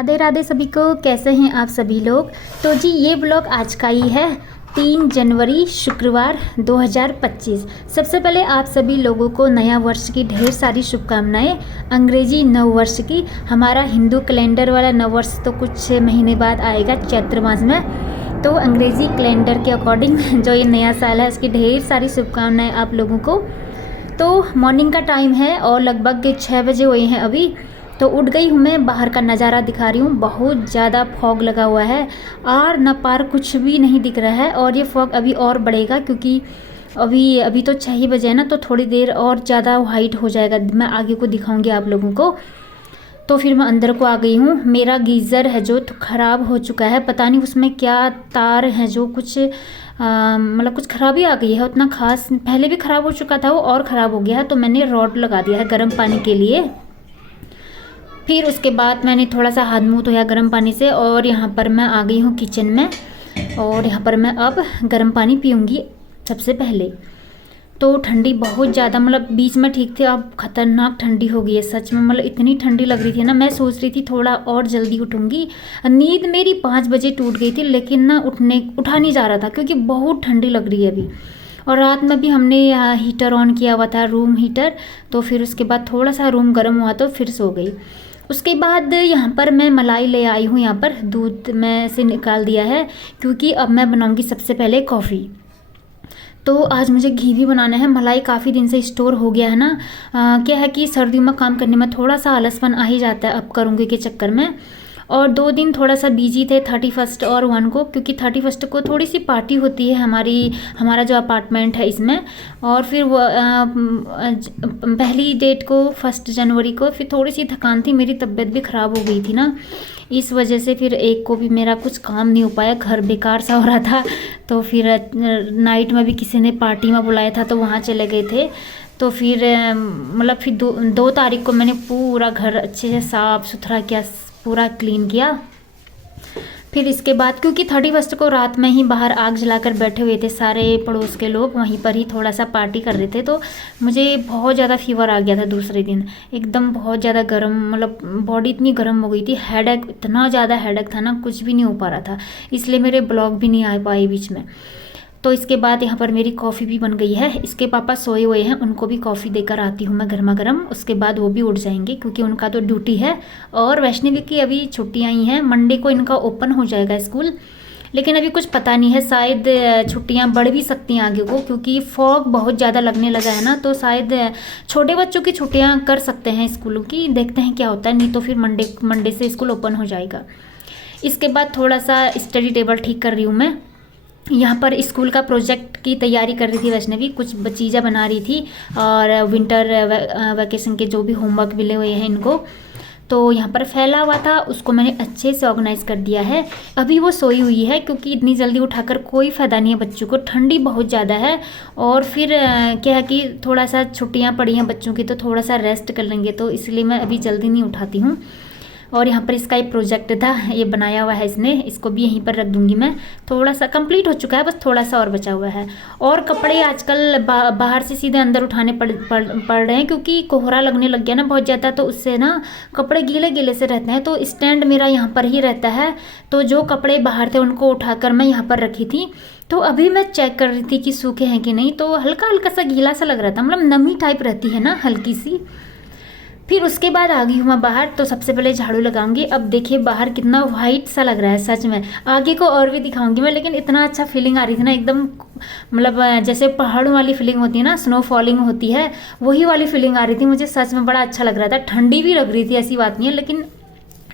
राधे राधे सभी को। कैसे हैं आप सभी लोग। तो जी ये ब्लॉग आज का ही है, 3 जनवरी शुक्रवार 2025। सबसे पहले आप सभी लोगों को नया वर्ष की ढेर सारी शुभकामनाएं। अंग्रेजी नव वर्ष की, हमारा हिंदू कैलेंडर वाला नव वर्ष तो कुछ महीने बाद आएगा चैत्र मास में। तो अंग्रेजी कैलेंडर के अकॉर्डिंग जो ये नया साल है उसकी ढेर सारी शुभकामनाएं आप लोगों को। तो मॉर्निंग का टाइम है और लगभग 6 बजे हुए हैं अभी। तो उठ गई हूँ मैं, बाहर का नज़ारा दिखा रही हूँ। बहुत ज़्यादा फॉग लगा हुआ है, आर न पार कुछ भी नहीं दिख रहा है। और ये फॉग अभी और बढ़ेगा क्योंकि अभी तो 6 ही बजे है ना, तो थोड़ी देर और ज़्यादा वाइट हो जाएगा। मैं आगे को दिखाऊंगी आप लोगों को। तो फिर मैं अंदर को आ गई हूँ। मेरा गीज़र है जो तो ख़राब हो चुका है, पता नहीं उसमें क्या तार है जो कुछ मतलब कुछ ख़राबी आ गई है। उतना खास पहले भी ख़राब हो चुका था वो, और ख़राब हो गया है। तो मैंने रॉड लगा दिया है गर्म पानी के लिए। फिर उसके बाद मैंने थोड़ा सा हाथ मुँह धोया गर्म पानी से, और यहाँ पर मैं आ गई हूँ किचन में। और यहाँ पर मैं अब गर्म पानी पीऊँगी सबसे पहले। तो ठंडी बहुत ज़्यादा, मतलब बीच में ठीक थे, अब ख़तरनाक ठंडी हो गई है सच में। मतलब इतनी ठंडी लग रही थी ना, मैं सोच रही थी थोड़ा और जल्दी उठूँगी। नींद मेरी 5 बजे टूट गई थी, लेकिन ना उठा नहीं जा रहा था क्योंकि बहुत ठंडी लग रही है अभी। और रात में भी हमने हीटर ऑन किया हुआ था, रूम हीटर। तो फिर उसके बाद थोड़ा सा रूम गर्म हुआ तो फिर सो गई। उसके बाद यहाँ पर मैं मलाई ले आई हूँ। यहाँ पर दूध में से निकाल दिया है क्योंकि अब मैं बनाऊँगी सबसे पहले कॉफ़ी। तो आज मुझे घी भी बनाना है। मलाई काफ़ी दिन से स्टोर हो गया है ना। क्या है कि सर्दियों में काम करने में थोड़ा सा आलसपन आ ही जाता है अब करूँगी के चक्कर में। और 2 दिन थोड़ा सा बिजी थे, 31 और 1 को, क्योंकि 31 को थोड़ी सी पार्टी होती है हमारा जो अपार्टमेंट है इसमें। और फिर वो पहली डेट को 1 जनवरी को फिर थोड़ी सी थकान थी, मेरी तबीयत भी ख़राब हो गई थी ना, इस वजह से फिर 1 को भी मेरा कुछ काम नहीं हो पाया, घर बेकार सा हो रहा था। तो फिर नाइट में भी किसी ने पार्टी में बुलाया था तो वहाँ चले गए थे। तो फिर मतलब फिर 2 तारीख को मैंने पूरा घर अच्छे से साफ़ सुथरा किया, पूरा क्लीन किया। फिर इसके बाद क्योंकि 31 को रात में ही बाहर आग जलाकर बैठे हुए थे सारे पड़ोस के लोग, वहीं पर ही थोड़ा सा पार्टी कर रहे थे। तो मुझे बहुत ज़्यादा फीवर आ गया था दूसरे दिन, एकदम बहुत ज़्यादा गर्म, मतलब बॉडी इतनी गर्म हो गई थी। हेडेक, इतना ज़्यादा हेडेक था ना, कुछ भी नहीं हो पा रहा था, इसलिए मेरे ब्लॉग भी नहीं आ पाए बीच में। तो इसके बाद यहाँ पर मेरी कॉफ़ी भी बन गई है। इसके पापा सोए हुए हैं, उनको भी कॉफ़ी देकर आती हूँ मैं गर्मा गर्म। उसके बाद वो भी उठ जाएंगे क्योंकि उनका तो ड्यूटी है। और वैष्णवी की अभी छुट्टियाँ ही हैं, मंडे को इनका ओपन हो जाएगा स्कूल। लेकिन अभी कुछ पता नहीं है, शायद छुट्टियाँ बढ़ भी सकती हैं आगे को, क्योंकि फॉग बहुत ज़्यादा लगने लगा है ना। तो शायद छोटे बच्चों की छुट्टियाँ कर सकते हैं स्कूलों की, देखते हैं क्या होता है। नहीं तो फिर मंडे से स्कूल ओपन हो जाएगा। इसके बाद थोड़ा सा स्टडी टेबल ठीक कर रही हूँ मैं। यहाँ पर स्कूल का प्रोजेक्ट की तैयारी कर रही थी वैष्णवी, कुछ चीज़ें बना रही थी। और विंटर वैकेशन के जो भी होमवर्क मिले हुए हैं इनको, तो यहाँ पर फैला हुआ था, उसको मैंने अच्छे से ऑर्गेनाइज़ कर दिया है। अभी वो सोई हुई है क्योंकि इतनी जल्दी उठाकर कोई फ़ायदा नहीं है बच्चों को, ठंडी बहुत ज़्यादा है। और फिर क्या है कि थोड़ा सा छुट्टियाँ पड़ी हैं बच्चों की तो थोड़ा सा रेस्ट कर लेंगे, तो इसलिए मैं अभी जल्दी नहीं उठाती हूँ। और यहाँ पर इसका एक प्रोजेक्ट था, ये बनाया हुआ है इसने, इसको भी यहीं पर रख दूँगी मैं। थोड़ा सा कंप्लीट हो चुका है, बस थोड़ा सा और बचा हुआ है। और कपड़े आजकल बाहर से सीधे अंदर उठाने पड़ रहे हैं क्योंकि कोहरा लगने लग गया ना बहुत ज़्यादा, तो उससे ना कपड़े गीले गीले से रहते हैं। तो स्टैंड मेरा यहाँ पर ही रहता है, तो जो कपड़े बाहर थे उनको उठाकर मैं यहाँ पर रखी थी। तो अभी मैं चेक कर रही थी कि सूखे हैं कि नहीं, तो हल्का हल्का सा गीला सा लग रहा था, मतलब नमी टाइप रहती है ना हल्की सी। फिर उसके बाद आ गई हूँ मैं बाहर, तो सबसे पहले झाड़ू लगाऊंगी। अब देखिए बाहर कितना वाइट सा लग रहा है सच में, आगे को और भी दिखाऊंगी मैं। लेकिन इतना अच्छा फीलिंग आ रही थी ना एकदम, मतलब जैसे पहाड़ों वाली फीलिंग होती है ना, स्नो फॉलिंग होती है, वही वाली फीलिंग आ रही थी मुझे। सच में बड़ा अच्छा लग रहा था, ठंडी भी लग रही थी, ऐसी बात नहीं है, लेकिन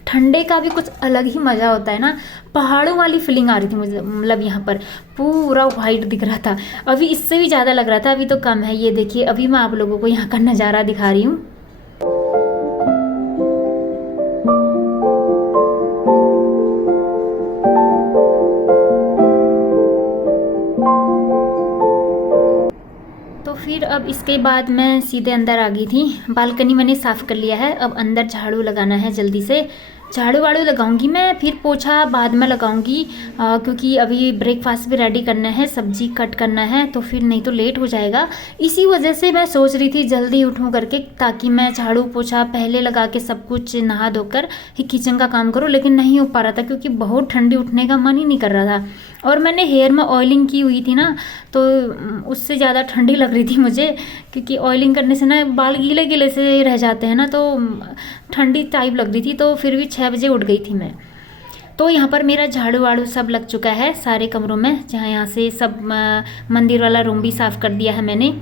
ठंडे का भी कुछ अलग ही मज़ा होता है ना। पहाड़ों वाली फीलिंग आ रही थी मुझे, मतलब यहाँ पर पूरा वाइट दिख रहा था। अभी इससे भी ज़्यादा लग रहा था, अभी तो कम है। ये देखिए अभी मैं आप लोगों को यहाँ का नज़ारा दिखा रही हूँ। फिर अब इसके बाद मैं सीधे अंदर आ गई थी। बालकनी मैंने साफ़ कर लिया है, अब अंदर झाड़ू लगाना है जल्दी से। झाड़ू वाड़ू लगाऊंगी मैं, फिर पोछा बाद में लगाऊंगी, क्योंकि अभी ब्रेकफास्ट भी रेडी करना है, सब्जी कट करना है, तो फिर नहीं तो लेट हो जाएगा। इसी वजह से मैं सोच रही थी जल्दी उठूं करके, ताकि मैं झाड़ू पोछा पहले लगा के सब कुछ नहा धोकर ही किचन का काम करूं, लेकिन नहीं हो पा रहा था क्योंकि बहुत ठंडी, उठने का मन ही नहीं कर रहा था। और मैंने हेयर में ऑयलिंग की हुई थी ना, तो उससे ज़्यादा ठंडी लग रही थी मुझे, क्योंकि ऑयलिंग करने से ना बाल गीले गीले से रह जाते हैं ना, तो ठंडी टाइप लग रही थी। तो फिर भी 6 बजे उठ गई थी मैं। तो यहाँ पर मेरा झाड़ू वाड़ू सब लग चुका है सारे कमरों में, जहाँ यहाँ से सब मंदिर वाला रूम भी साफ़ कर दिया है मैंने,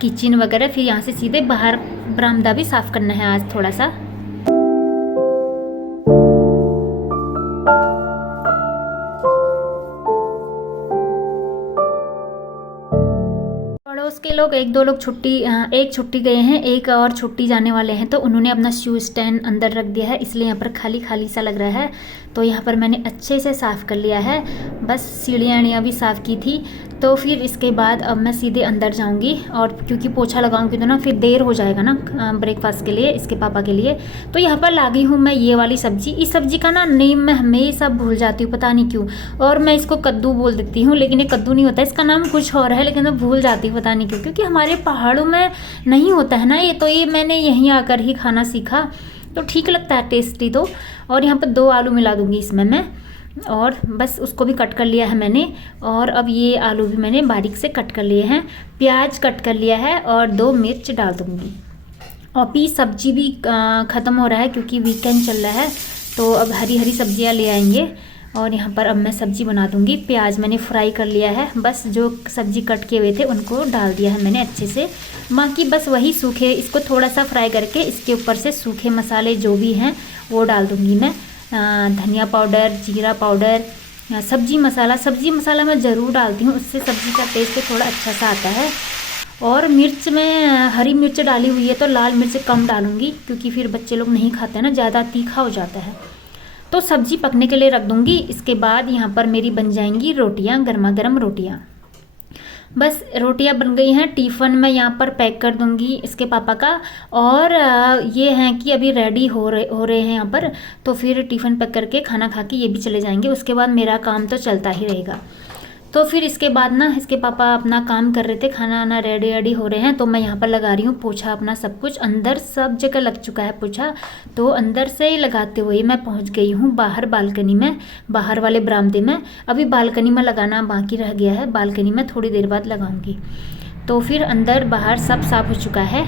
किचन वगैरह। फिर यहाँ से सीधे बाहर बरामदा भी साफ़ करना है आज थोड़ा सा। पड़ोस के लोग एक दो लोग एक छुट्टी गए हैं, एक और छुट्टी जाने वाले हैं, तो उन्होंने अपना शू स्टैंड अंदर रख दिया है, इसलिए यहाँ पर खाली खाली सा लग रहा है। तो यहाँ पर मैंने अच्छे से साफ़ कर लिया है, बस सीढ़ियाँ भी साफ़ की थी। तो फिर इसके बाद अब मैं सीधे अंदर जाऊँगी, और क्योंकि पोछा लगाऊँगी तो ना फिर देर हो जाएगा ना ब्रेकफास्ट के लिए, इसके पापा के लिए। तो यहाँ पर ला गई हूँ मैं ये वाली सब्ज़ी। इस सब्ज़ी का ना नेम मैं हमेशा भूल जाती हूँ, पता नहीं क्यों, और मैं इसको कद्दू बोल देती हूँ, लेकिन ये कद्दू नहीं होता, इसका नाम कुछ और है, लेकिन मैं भूल जाती हूँ पता नहीं क्यों, क्योंकि हमारे पहाड़ों में नहीं होता है ना ये। तो ये मैंने यहीं आकर ही खाना सीखा, तो ठीक लगता है, टेस्टी। तो और यहाँ पर 2 आलू मिला दूँगी इसमें मैं, और बस उसको भी कट कर लिया है मैंने। और अब ये आलू भी मैंने बारीक से कट कर लिए हैं, प्याज कट कर लिया है, और 2 मिर्च डाल दूँगी। और भी सब्जी भी ख़त्म हो रहा है क्योंकि वीकेंड चल रहा है, तो अब हरी हरी सब्जियां ले आएंगे। और यहाँ पर अब मैं सब्ज़ी बना दूँगी। प्याज मैंने फ्राई कर लिया है, बस जो सब्ज़ी कट किए हुए थे उनको डाल दिया है मैंने अच्छे से। बाकी बस वही सूखे, इसको थोड़ा सा फ्राई करके इसके ऊपर से सूखे मसाले जो भी हैं वो डाल दूँगी मैं। धनिया पाउडर, जीरा पाउडर, सब्जी मसाला मैं ज़रूर डालती हूँ, उससे सब्ज़ी का टेस्ट थोड़ा अच्छा सा आता है। और मिर्च में हरी मिर्च डाली हुई है, तो लाल मिर्च कम डालूँगी, क्योंकि फिर बच्चे लोग नहीं खाते हैं ना, ज़्यादा तीखा हो जाता है। तो सब्ज़ी पकने के लिए रख दूँगी। इसके बाद यहाँ पर मेरी बन जाएंगी रोटियाँ, गर्मा गर्म रोटियाँ। बस रोटियाँ बन गई हैं, टिफ़िन में यहाँ पर पैक कर दूँगी इसके पापा का। और ये हैं कि अभी रेडी हो रहे हैं यहाँ पर, तो फिर टिफ़िन पैक करके खाना खा के ये भी चले जाएंगे। उसके बाद मेरा काम तो चलता ही रहेगा। तो फिर इसके बाद ना इसके पापा अपना काम कर रहे थे, खाना आना रेडी हो रहे हैं, तो मैं यहाँ पर लगा रही हूँ पोछा अपना। सब कुछ अंदर सब जगह लग चुका है पोछा, तो अंदर से लगाते हुए मैं पहुँच गई हूँ बाहर बालकनी में, बाहर वाले बरामदे में। अभी बालकनी में लगाना बाकी रह गया है, बालकनी में थोड़ी देर बाद लगाऊंगी। तो फिर अंदर बाहर सब साफ हो चुका है।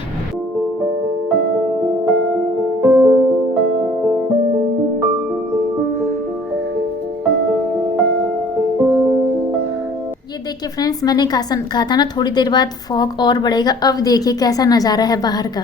देखिए फ्रेंड्स, मैंने कहा था ना थोड़ी देर बाद फॉग और बढ़ेगा। अब देखिए कैसा नज़ारा है बाहर का,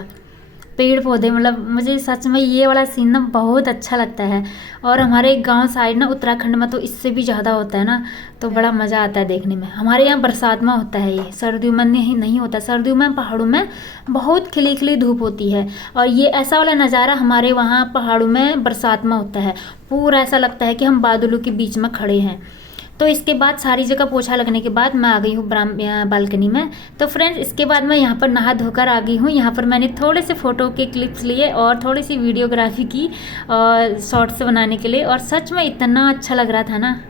पेड़ पौधे, मतलब मुझे सच में ये वाला सीन ना बहुत अच्छा लगता है। और हमारे गांव साइड ना उत्तराखंड में तो इससे भी ज़्यादा होता है ना, तो बड़ा मज़ा आता है देखने में। हमारे यहाँ बरसात में होता है ये, सर्दियों में नहीं होता। सर्दियों में पहाड़ों में बहुत खिली खिली धूप होती है, और ये ऐसा वाला नज़ारा हमारे वहाँ पहाड़ों में बरसात में होता है। पूरा ऐसा लगता है कि हम बादलों के बीच में खड़े हैं। तो इसके बाद सारी जगह पोछा लगने के बाद मैं आ गई हूँ बालकनी में। तो फ्रेंड्स, इसके बाद मैं यहाँ पर नहा धोकर आ गई हूँ। यहाँ पर मैंने थोड़े से फ़ोटो के क्लिप्स लिए और थोड़ी सी वीडियोग्राफी की शॉर्ट्स बनाने के लिए, और सच में इतना अच्छा लग रहा था ना।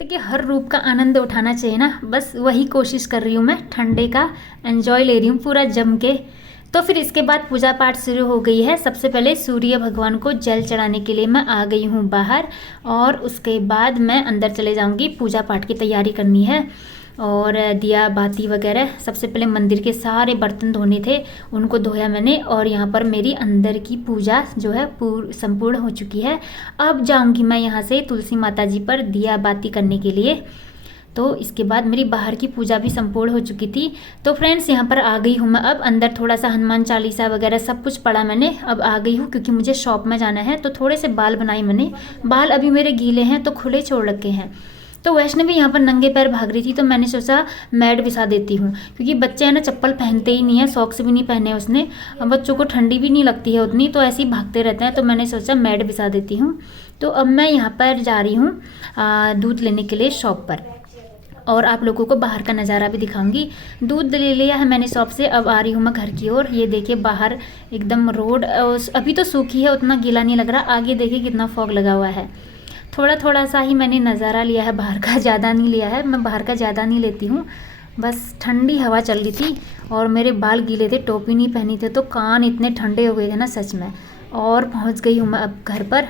के हर रूप का आनंद उठाना चाहिए ना, बस वही कोशिश कर रही हूँ मैं। ठंडे का एंजॉय ले रही हूँ पूरा जम के। तो फिर इसके बाद पूजा पाठ शुरू हो गई है। सबसे पहले सूर्य भगवान को जल चढ़ाने के लिए मैं आ गई हूँ बाहर, और उसके बाद मैं अंदर चले जाऊँगी। पूजा पाठ की तैयारी करनी है, और दिया बाती वगैरह। सबसे पहले मंदिर के सारे बर्तन धोने थे, उनको धोया मैंने। और यहाँ पर मेरी अंदर की पूजा जो है संपूर्ण हो चुकी है। अब जाऊँगी मैं यहाँ से तुलसी माता जी पर दिया बाती करने के लिए। तो इसके बाद मेरी बाहर की पूजा भी संपूर्ण हो चुकी थी। तो फ्रेंड्स, यहाँ पर आ गई हूँ मैं। अब अंदर थोड़ा सा हनुमान चालीसा वगैरह सब कुछ पढ़ा मैंने। अब आ गई हूँ क्योंकि मुझे शॉप में जाना है, तो थोड़े से बाल बनाए मैंने। बाल अभी मेरे गीले हैं तो खुले छोड़ रखे हैं। तो वैष्णवी यहाँ पर नंगे पैर भाग रही थी, तो मैंने सोचा मैट बिछा देती हूँ, क्योंकि बच्चे हैं ना चप्पल पहनते ही नहीं है, सॉक्स भी नहीं पहने उसने। बच्चों को ठंडी भी नहीं लगती है उतनी, तो ऐसे ही भागते रहते हैं, तो मैंने सोचा मैट बिछा देती हूँ। तो अब मैं यहाँ पर जा रही हूँ दूध लेने के लिए शॉप पर, और आप लोगों को बाहर का नज़ारा भी दिखाऊंगी। दूध ले लिया है मैंने शॉप से, अब आ रही हूँ मैं घर की ओर। ये देखिए बाहर एकदम रोड अभी तो सूखी है, उतना गीला नहीं लग रहा। आगे देखिए कितना फॉग लगा हुआ है। थोड़ा थोड़ा सा ही मैंने नज़ारा लिया है बाहर का, ज़्यादा नहीं लिया है। मैं बाहर का ज़्यादा नहीं लेती हूँ, बस ठंडी हवा चल रही थी और मेरे बाल गीले थे, टोपी नहीं पहनी थे, तो कान इतने ठंडे हो गए थे ना सच में। और पहुँच गई हूँ मैं अब घर पर,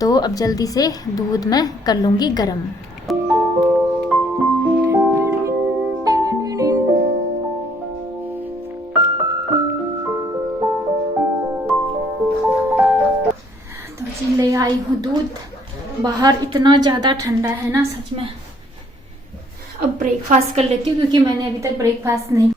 तो अब जल्दी से दूध मैं कर लूँगी गर्म। तो जी ले आई हूँ दूध। बाहर इतना ज़्यादा ठंडा है ना सच में। अब ब्रेकफास्ट कर लेती हूँ, क्योंकि मैंने अभी तक ब्रेकफास्ट नहीं।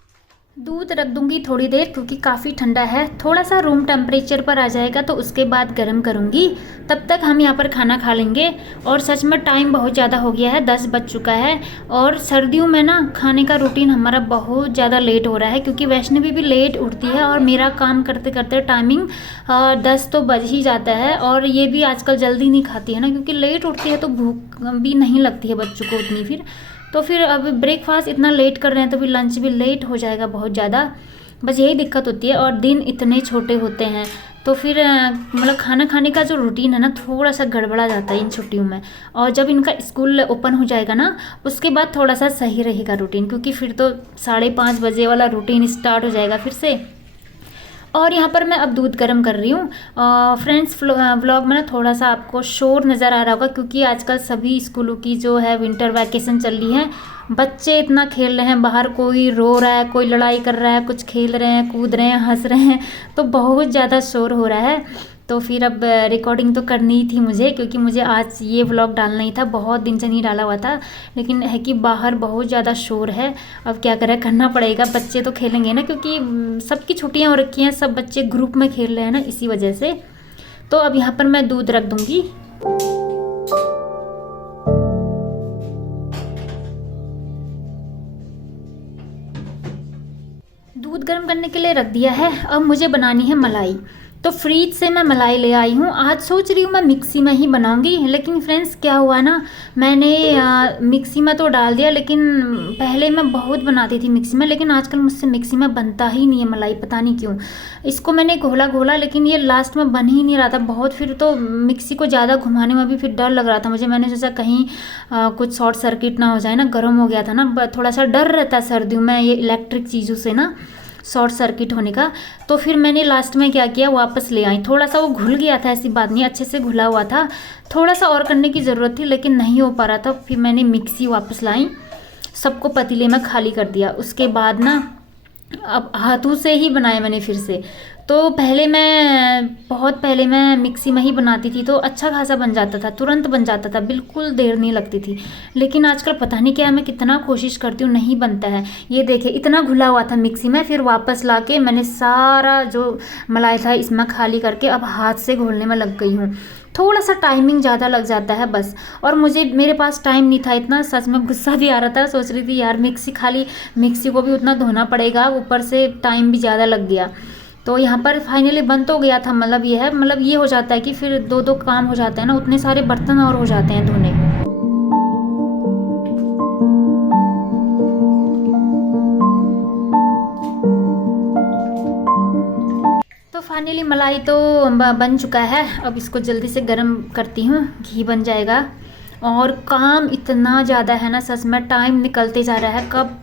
दूध रख दूंगी थोड़ी देर, क्योंकि काफ़ी ठंडा है। थोड़ा सा रूम टेम्परेचर पर आ जाएगा तो उसके बाद गर्म करूंगी। तब तक हम यहाँ पर खाना खा लेंगे। और सच में टाइम बहुत ज़्यादा हो गया है, 10 बज चुका है। और सर्दियों में ना खाने का रूटीन हमारा बहुत ज़्यादा लेट हो रहा है, क्योंकि वैष्णवी भी लेट उठती है और मेरा काम करते करते टाइमिंग 10 तो बज ही जाता है। और ये भी आजकल जल्दी नहीं खाती है ना, क्योंकि लेट उठती है तो भूख भी नहीं लगती है बच्चों को उतनी। फिर अब ब्रेकफास्ट इतना लेट कर रहे हैं तो फिर लंच भी लेट हो जाएगा बहुत ज़्यादा। बस यही दिक्कत होती है। और दिन इतने छोटे होते हैं, तो फिर मतलब खाना खाने का जो रूटीन है ना थोड़ा सा गड़बड़ा जाता है इन छुट्टियों में। और जब इनका स्कूल ओपन हो जाएगा ना, उसके बाद थोड़ा सा सही रहेगा रूटीन, क्योंकि फिर तो 5:30 बजे वाला रूटीन स्टार्ट हो जाएगा फिर से। और यहाँ पर मैं अब दूध गर्म कर रही हूँ। फ्रेंड्स व्लॉग में ना थोड़ा सा आपको शोर नज़र आ रहा होगा, क्योंकि आजकल सभी स्कूलों की जो है विंटर वैकेशन चल रही है। बच्चे इतना खेल रहे हैं बाहर, कोई रो रहा है, कोई लड़ाई कर रहा है, कुछ खेल रहे हैं, कूद रहे हैं, हंस रहे हैं, तो बहुत ज़्यादा शोर हो रहा है। तो फिर अब रिकॉर्डिंग तो करनी ही थी मुझे, क्योंकि मुझे आज ये व्लॉग डालना ही था, बहुत दिन से नहीं डाला हुआ था। लेकिन है कि बाहर बहुत ज़्यादा शोर है, अब क्या करें, करना पड़ेगा। बच्चे तो खेलेंगे ना, क्योंकि सबकी छुट्टियां हो रखी हैं, सब बच्चे ग्रुप में खेल रहे हैं ना, इसी वजह से। तो अब यहाँ पर मैं दूध रख दूँगी। दूध गर्म करने के लिए रख दिया है। अब मुझे बनानी है मलाई। तो फ्रीज से मैं मलाई ले आई हूँ। आज सोच रही हूँ मैं मिक्सी में ही बनाऊंगी, लेकिन फ्रेंड्स क्या हुआ ना, मैंने मिक्सी में तो डाल दिया, लेकिन पहले मैं बहुत बनाती थी मिक्सी में, लेकिन आजकल मुझसे मिक्सी में बनता ही नहीं है मलाई, पता नहीं क्यों। इसको मैंने घोला, लेकिन ये लास्ट में बन ही नहीं रहा था बहुत। फिर तो मिक्सी को ज़्यादा घुमाने में भी फिर डर लग रहा था मुझे। मैंने सोचा कहीं कुछ शॉर्ट सर्किट ना हो जाए ना, गर्म हो गया था ना, थोड़ा सा डर रहता है सर्दियों में ये इलेक्ट्रिक चीज़ों से ना, शॉर्ट सर्किट होने का। तो फिर मैंने लास्ट में क्या किया, वापस ले आई। थोड़ा सा वो घुल गया था, ऐसी बात नहीं, अच्छे से घुला हुआ था। थोड़ा सा और करने की ज़रूरत थी, लेकिन नहीं हो पा रहा था। फिर मैंने मिक्सी वापस लाई, सबको पतीले में खाली कर दिया। उसके बाद ना अब हाथों से ही बनाए मैंने फिर से। तो बहुत पहले मैं मिक्सी में ही बनाती थी, तो अच्छा खासा बन जाता था, तुरंत बन जाता था, बिल्कुल देर नहीं लगती थी। लेकिन आजकल पता नहीं क्या है, मैं कितना कोशिश करती हूँ नहीं बनता है। ये देखिए इतना घुला हुआ था मिक्सी में, फिर वापस लाके मैंने सारा जो मलाई था इसमें खाली करके अब हाथ से घोलने में लग गई हूँ। थोड़ा सा टाइमिंग ज़्यादा लग जाता है बस। और मेरे पास टाइम नहीं था इतना, सच में गुस्सा भी आ रहा था। सोच रही थी यार मिक्सी को भी उतना धोना पड़ेगा, ऊपर से टाइम भी ज़्यादा लग गया। तो यहाँ पर फाइनली बन तो गया था। मतलब ये हो जाता है कि फिर दो काम हो जाते हैं ना, उतने सारे बर्तन और हो जाते हैं धोने। तो फाइनली मलाई तो बन चुका है। अब इसको जल्दी से गर्म करती हूँ, घी बन जाएगा। और काम इतना ज़्यादा है ना, सच में टाइम निकलते जा रहा है, कब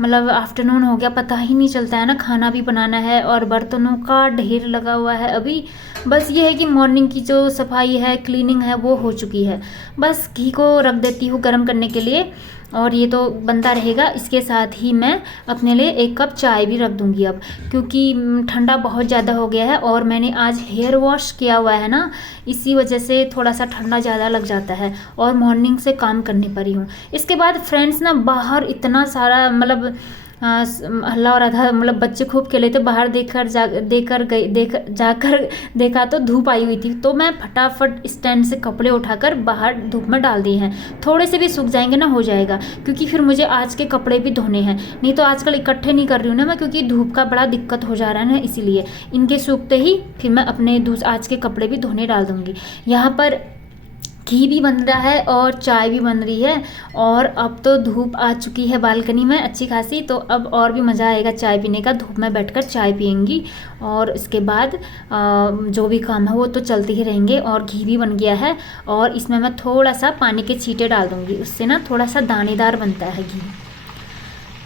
मतलब आफ्टरनून हो गया पता ही नहीं चलता है ना। खाना भी बनाना है और बर्तनों का ढेर लगा हुआ है अभी। बस ये है कि मॉर्निंग की जो सफाई है, क्लीनिंग है, वो हो चुकी है। बस घी को रख देती हूँ गर्म करने के लिए, और ये तो बनता रहेगा। इसके साथ ही मैं अपने लिए 1 कप चाय भी रख दूँगी अब, क्योंकि ठंडा बहुत ज़्यादा हो गया है। और मैंने आज हेयर वॉश किया हुआ है ना, इसी वजह से थोड़ा सा ठंडा ज़्यादा लग जाता है, और मॉर्निंग से काम करने पर ही हूँ। इसके बाद फ्रेंड्स ना बाहर इतना सारा मतलब हल्ला हो रहा था, मतलब बच्चे खूब खेले थे बाहर, जाकर देखा तो धूप आई हुई थी। तो मैं फटाफट स्टैंड से कपड़े उठाकर बाहर धूप में डाल दिए हैं। थोड़े से भी सूख जाएंगे ना हो जाएगा, क्योंकि फिर मुझे आज के कपड़े भी धोने हैं। नहीं तो आजकल इकट्ठे नहीं कर रही हूँ ना मैं, क्योंकि धूप का बड़ा दिक्कत हो जा रहा है ना, इसीलिए इनके सूखते ही फिर मैं अपने आज के कपड़े भी धोने डाल दूँगी। यहाँ पर घी भी बन रहा है और चाय भी बन रही है, और अब तो धूप आ चुकी है बालकनी में अच्छी खासी, तो अब और भी मज़ा आएगा चाय पीने का। धूप में बैठकर चाय पियेंगी और इसके बाद जो भी काम है वो तो चलते ही रहेंगे। और घी भी बन गया है, और इसमें मैं थोड़ा सा पानी के छींटे डाल दूँगी, उससे ना थोड़ा सा दानेदार बनता है घी।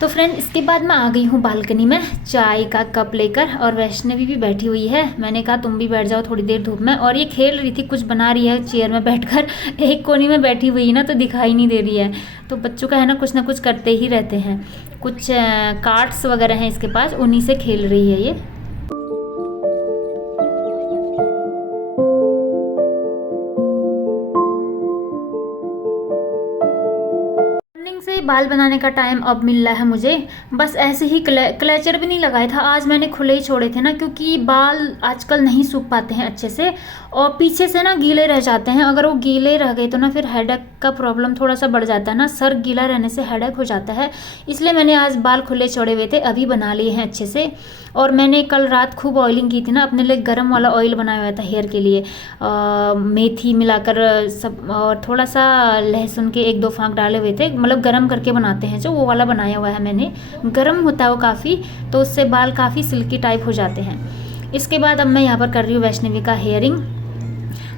तो फ्रेंड इसके बाद मैं आ गई हूँ बालकनी में चाय का कप लेकर, और वैष्णवी भी बैठी हुई है। मैंने कहा तुम भी बैठ जाओ थोड़ी देर धूप में, और ये खेल रही थी, कुछ बना रही है चेयर में बैठकर। एक कोने में बैठी हुई है ना, तो दिखाई नहीं दे रही है। तो बच्चों का है ना कुछ करते ही रहते हैं। कुछ कार्ड्स वगैरह हैं इसके पास, उन्हीं से खेल रही है ये। से बाल बनाने का टाइम अब मिल रहा है मुझे। बस ऐसे ही क्लेचर भी नहीं लगाया था आज, मैंने खुले ही छोड़े थे ना, क्योंकि बाल आजकल नहीं सूख पाते हैं अच्छे से, और पीछे से ना गीले रह जाते हैं। अगर वो गीले रह गए तो ना फिर हेडेक का प्रॉब्लम थोड़ा सा बढ़ जाता है ना, सर गीला रहने से हेडेक हो जाता है। इसलिए मैंने आज बाल खुले छोड़े हुए थे, अभी बना लिए हैं अच्छे से। और मैंने कल रात खूब ऑयलिंग की थी ना, अपने लिए गर्म वाला ऑयल बनाया हुआ था हेयर के लिए, मेथी मिलाकर सब, और थोड़ा सा लहसुन के 1-2 फांक डाले हुए थे, मतलब गर्म करके बनाते हैं जो, वो वाला बनाया हुआ है मैंने। गर्म होता है वो काफ़ी, तो उससे बाल काफ़ी सिल्की टाइप हो जाते हैं। इसके बाद अब मैं यहाँ पर कर रही हूँ वैष्णवी का हेयरिंग,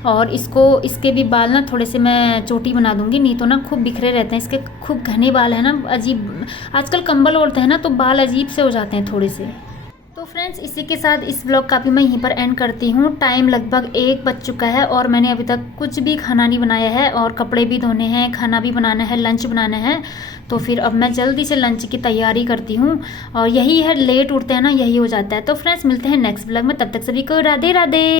और इसके भी बाल ना थोड़े से मैं चोटी बना दूंगी, नहीं तो ना खूब बिखरे रहते हैं इसके, खूब घने बाल है ना, अजीब। आजकल कंबल ओढ़ते हैं ना तो बाल अजीब से हो जाते हैं थोड़े से। तो फ्रेंड्स इसी के साथ इस ब्लॉग का भी मैं यहीं पर एंड करती हूँ। टाइम लगभग 1 बज चुका है, और मैंने अभी तक कुछ भी खाना नहीं बनाया है, और कपड़े भी धोने हैं, खाना भी बनाना है, लंच बनाना है। तो फिर अब मैं जल्दी से लंच की तैयारी करती हूँ, और यही है, लेट उठते हैं ना, यही हो जाता है। तो फ्रेंड्स मिलते हैं नेक्स्ट ब्लॉग में, तब तक सभी को राधे राधे।